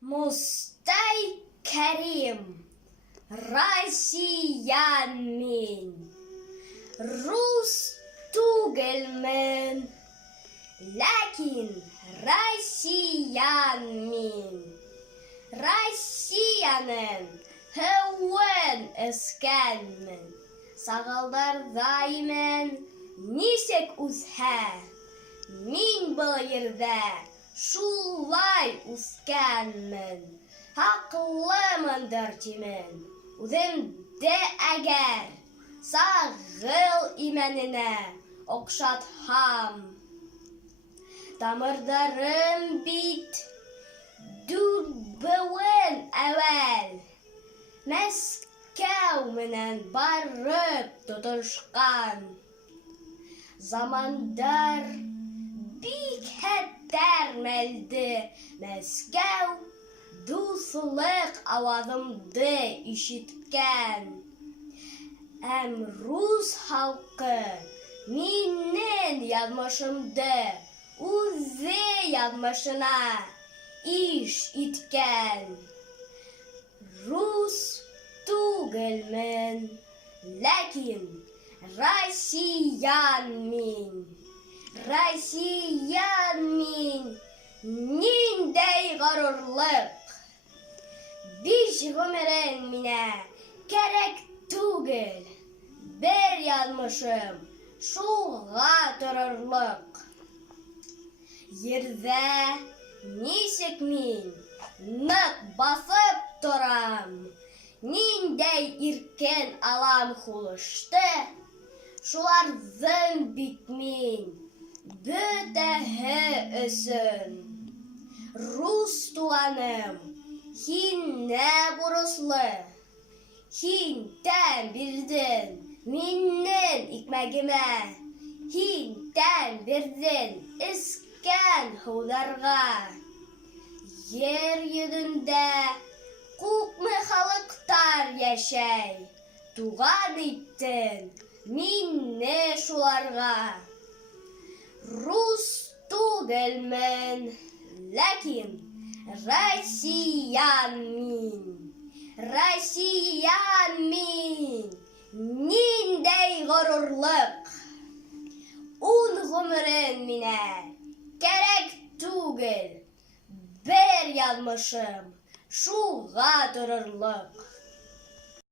Мостай-Кәрим, Россиян мин, рус түгелмен, ләкин Россиян мин. Россияның һәуен эскәнмен, сағалдарда имен нисек үсһә. Мин был ердә шулай үскәнмен, хаклымындыр тимен, үҙемде әгәр сағыл имәненә оҡшатһам. Тамырдарым бит дүрбеүен әүәл, Мәскәү менән барып тотошҡан. Замандар бик хәтәр мәлде, Мәскәү дуҫлыҡ ауаҙымды ишеткән. Әм рус халҡы минең яҙмышымды үҙе яҙмышына иш иткән. Рус түгелмен, ләкин Россиян мин. Россиян мин, ниндәй ғорурлыҡ. 5 ғүмерен минә кәрәк түгел, бер яҙмышым шуға торорлыҡ. Ерҙә нисек мин ныҡ баҫып торам, ниндәй иркен алам һулышты, шуларҙың бит мин бөтәһе өсөн. Рус туғаным, һиңә бурыслы, һин тән бирҙең минең икмәгемә, һин тән бирҙең эскән һыуҙарға. Ер йөҙөндә күпме халыҡтар йәшәй, туған иттең мине шуларға. Рус түгелмен, ләкин Россиян мин. Россиян мин, ниндәй ғорурлыҡ. 10 ғүмерен минә кәрәк түгел, бер яҙмышым шуға торорлыҡ.